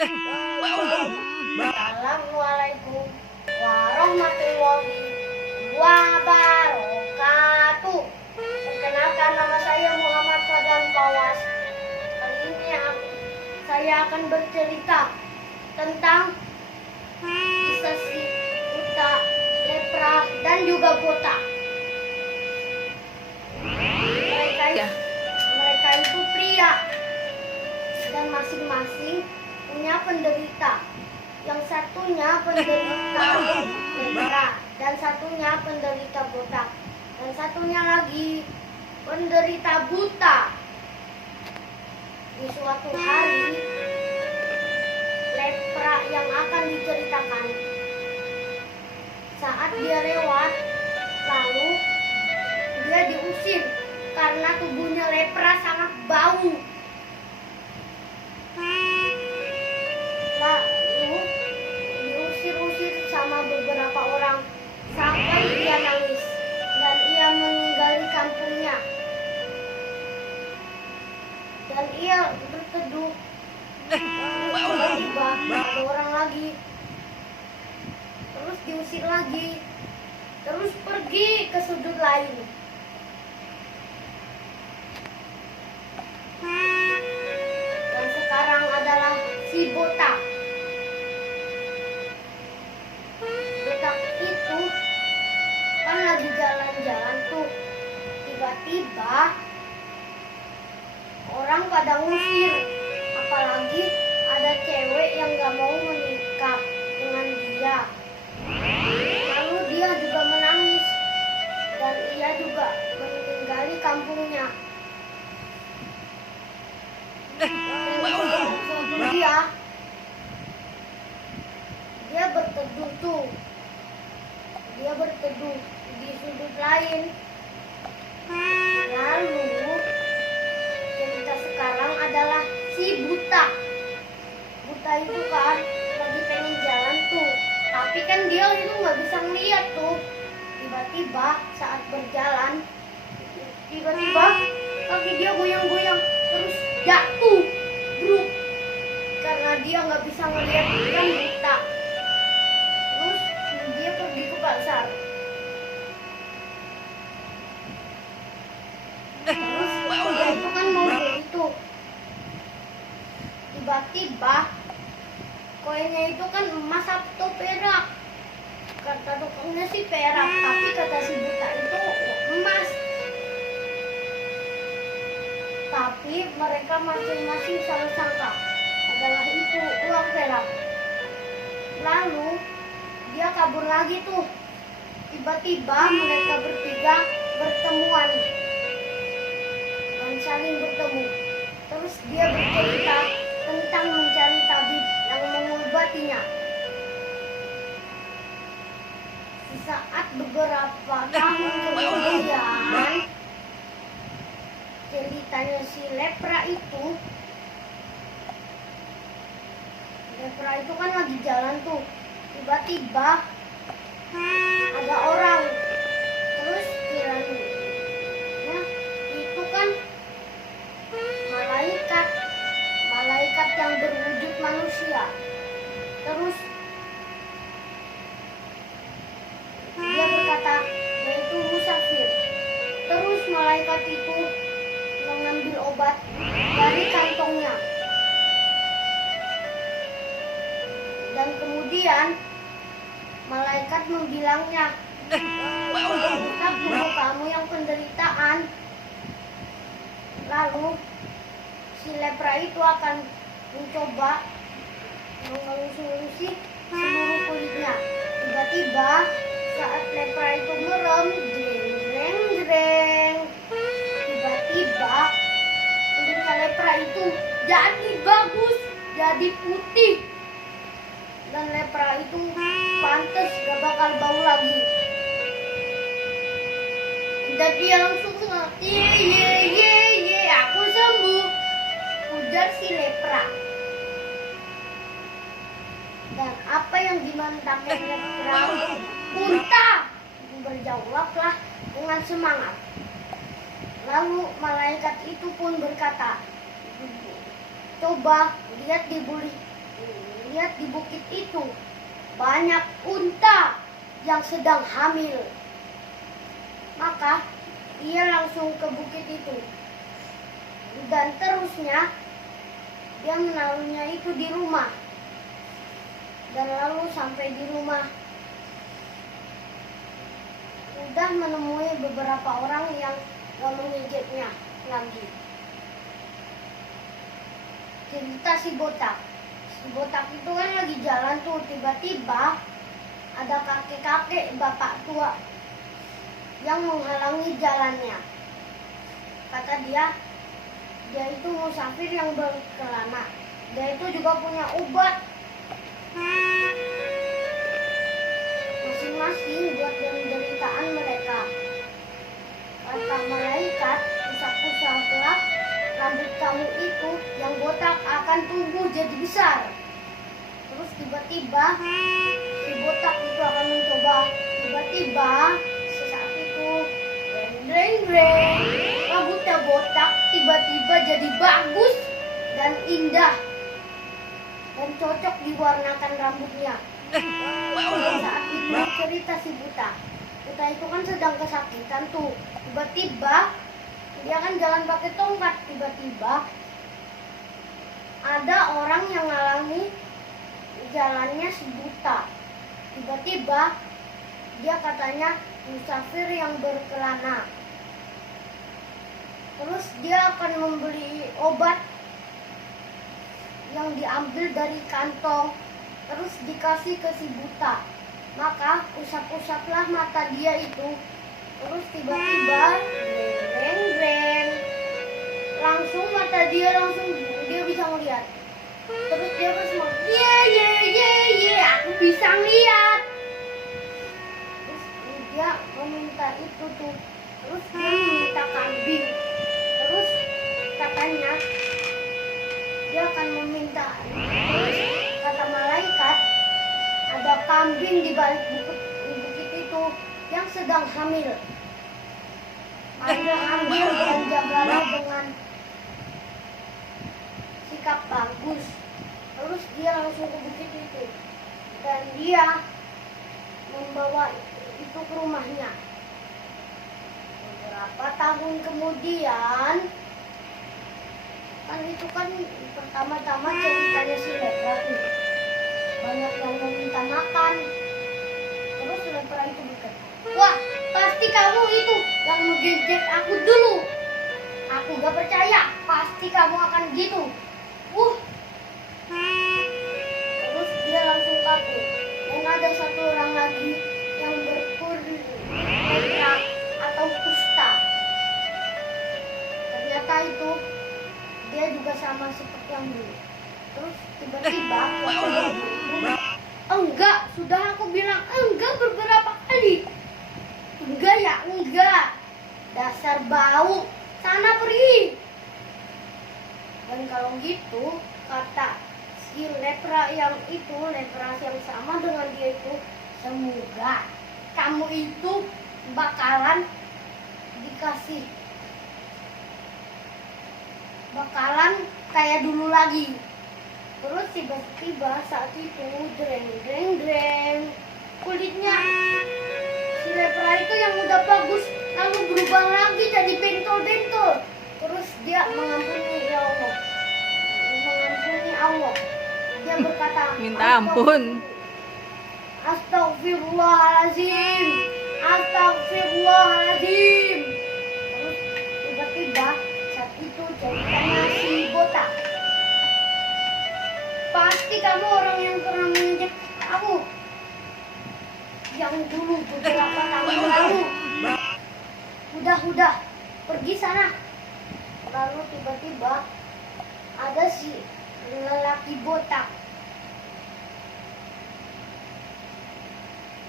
Assalamualaikum warahmatullahi wabarakatuh. Perkenalkan, nama saya Muhammad Fadlan Pawas. Kali ini saya akan bercerita tentang kisah si buta, lepra, dan juga botak. Mereka itu pria dan masing-masing punya penderita. Yang satunya penderita lepra, dan satunya penderita botak, dan satunya lagi penderita buta. Di suatu hari, lepra yang akan diceritakan, saat dia lewat, lalu dia diusir karena tubuhnya lepra sangat bau. Lalu diusir-usir sama beberapa orang sampai dia nangis dan ia meninggali kampungnya. Dan ia berteduh. Tiba-tiba ada orang lagi. Terus diusir lagi. Terus pergi ke sudut lain. Dan sekarang adalah si botak. Botak itu kan lagi jalan-jalan tuh. Tiba-tiba orang pada ngusir. Apalagi ada cewek yang gak mau menikah dengan dia. Lalu dia juga menangis. Dan ia juga meninggali kampungnya. Dia berteduh tuh. Dia berteduh di sudut lain. Lalu cerita sekarang adalah si buta. Buta itu kan lagi pengen jalan tuh, tapi kan dia itu nggak bisa ngeliat tuh. Tiba-tiba saat berjalan, tiba-tiba kaki dia goyang-goyang terus jatuh, bruk, karena dia nggak bisa ngeliat kan buta. Terus dia pergi ke pasar. Terus dia itu kan mau beli tuh. Tiba-tiba koinnya itu kan emas atau perak. Kata tukangnya sih perak, tapi kata si buta itu emas. Tapi mereka masing-masing salah sangka adalah itu uang perak. Lalu dia kabur lagi tuh. Tiba-tiba mereka bertiga bertemuan dan saling bertemu. Terus dia bercerita tentang mencari tabib yang mengobatinya. Saat beberapa tahun kemudian, ceritanya si lepra itu kan lagi jalan tuh. Tiba-tiba ada orang. Terus kiranya itu kan malaikat yang berwujud manusia. Terus dia berkata, yaitu musafir. Terus malaikat itu mengambil obat dari kantongnya. Dan kemudian malaikat membilangnya, kita bunuh kamu yang penderitaan. Lalu si lepra itu akan mencoba mengelus-elusi seluruh kulitnya. Tiba-tiba saat lepra itu merem, jreng, tiba-tiba kulitnya lepra itu jadi bagus, jadi putih. Dan lepra itu pantas gak bakal bau lagi. Dan dia langsung ye, aku sembuh, ujar si lepra. Dan apa yang dimantapkan lepra? Unta, berjawablah dengan semangat. Lalu malaikat itu pun berkata, coba lihat di lihat di bukit itu banyak unta yang sedang hamil. Maka ia langsung ke bukit itu. Dan terusnya dia menaruhnya itu di rumah. Dan lalu sampai di rumah udah menemui beberapa orang yang gak mengejeknya lagi. Cerita si botak. Si botak itu kan lagi jalan tuh, tiba-tiba ada kakek-kakek bapak tua yang menghalangi jalannya. Kata dia itu musafir yang berkelana. Dia itu juga punya obat masing-masing buat penderitaan mereka. Kata malaikat, usap-usaplah rambut kamu itu yang botak akan tumbuh jadi besar. Terus tiba-tiba si botak itu akan mencoba. Tiba-tiba sesaat itu reng-reng, rambutnya botak tiba-tiba jadi bagus dan indah dan cocok diwarnakan rambutnya. Saat itu cerita si buta. Buta itu kan sedang kesakitan tuh. Tiba-tiba dia kan jalan pakai tongkat. Tiba-tiba ada orang yang ngalangi jalannya si buta. Tiba-tiba dia katanya musafir yang berkelana. Terus dia akan membeli obat yang diambil dari kantong. Terus dikasih ke si buta. Maka usap-usaplah mata dia itu. Terus tiba-tiba reng-reng, langsung mata dia dia bisa melihat. Terus dia bersemangat, ye, aku bisa lihat. Terus dia meminta itu tuh. Terus dia meminta kambing. Terus katanya dia akan meminta. Terus kata malaikat, ada kambing di balik bukit itu yang sedang hamil. Ambil dan jagalah dengan sikap bagus. Terus dia langsung ke bukit itu dan dia membawa itu ke rumahnya. Beberapa tahun kemudian, kan itu kan pertama-tama ceritanya si lepra tuh. Banyak yang meminta makan. Terus lepra itu berkata, wah, pasti kamu itu yang ngejek aku dulu. Aku gak percaya, pasti kamu akan gitu. Terus dia langsung kabur. Dan ada satu orang lagi yang lepra atau kusta. Ternyata itu dia juga sama seperti yang dulu. Terus tiba-tiba enggak, sudah aku bilang enggak beberapa kali. Enggak ya, enggak. Dasar bau, sana pergi. Dan kalau gitu, kata si lepra yang itu, lepra yang sama dengan dia itu, semoga kamu itu bakalan kayak dulu lagi. Terus tiba-tiba saat itu dreng kulitnya si lepra itu yang udah bagus lalu berubah lagi jadi bentol-bentol. Terus dia mengampuni Allah. Dia berkata, minta ampun. Astagfirullahaladzim. Terus tiba-tiba saat itu ceritanya si botak. Pasti kamu orang yang pernah mengejek aku yang dulu beberapa tahun lalu. Udah, pergi sana. Lalu tiba-tiba ada si lelaki botak.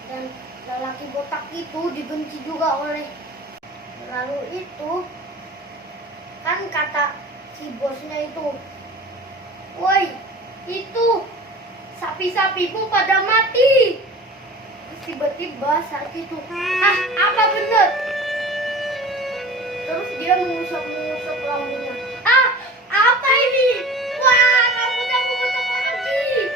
Dan lelaki botak itu dibenci juga oleh. Lalu itu kan kata si bosnya itu, woi, itu sapi-sapiku pada mati. Terus tiba-tiba saat itu, apa bener? Terus dia mengusap rambutnya. Apa ini? Wah, rambut aku botak lagi.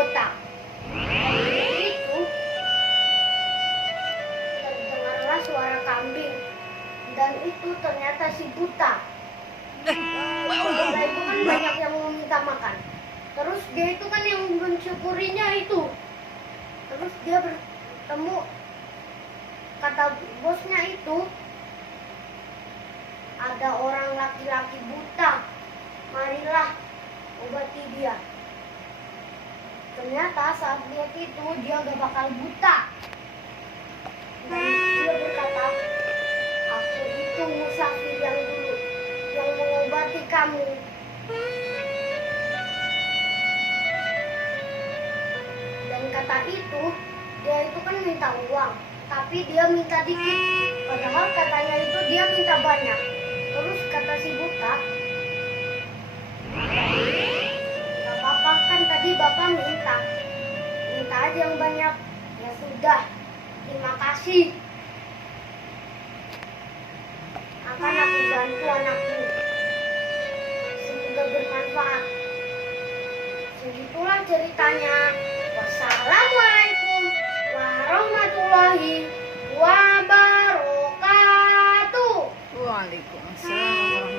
botak. Itu terdengarlah suara kambing, dan itu ternyata si buta. Buta itu kan banyak yang meminta makan. Terus dia itu kan yang mensyukurinya itu. Terus dia bertemu, kata bosnya itu, ada orang laki-laki buta, marilah obati dia. Ternyata saat lihat itu dia gak bakal buta. Dan dia berkata, aku itu musafir yang dulu yang mengobati kamu. Dan kata itu, dia itu kan minta uang, tapi dia minta dikit. Padahal katanya itu dia minta banyak. Terus kata si buta, gak apa-apa kan tadi bapak minta aja yang banyak. Ya sudah, terima kasih. Akan aku bantu anakku. Semoga bermanfaat. Segitulah ceritanya. Wassalamualaikum warahmatullahi wabarakatuh. Waalaikumsalam.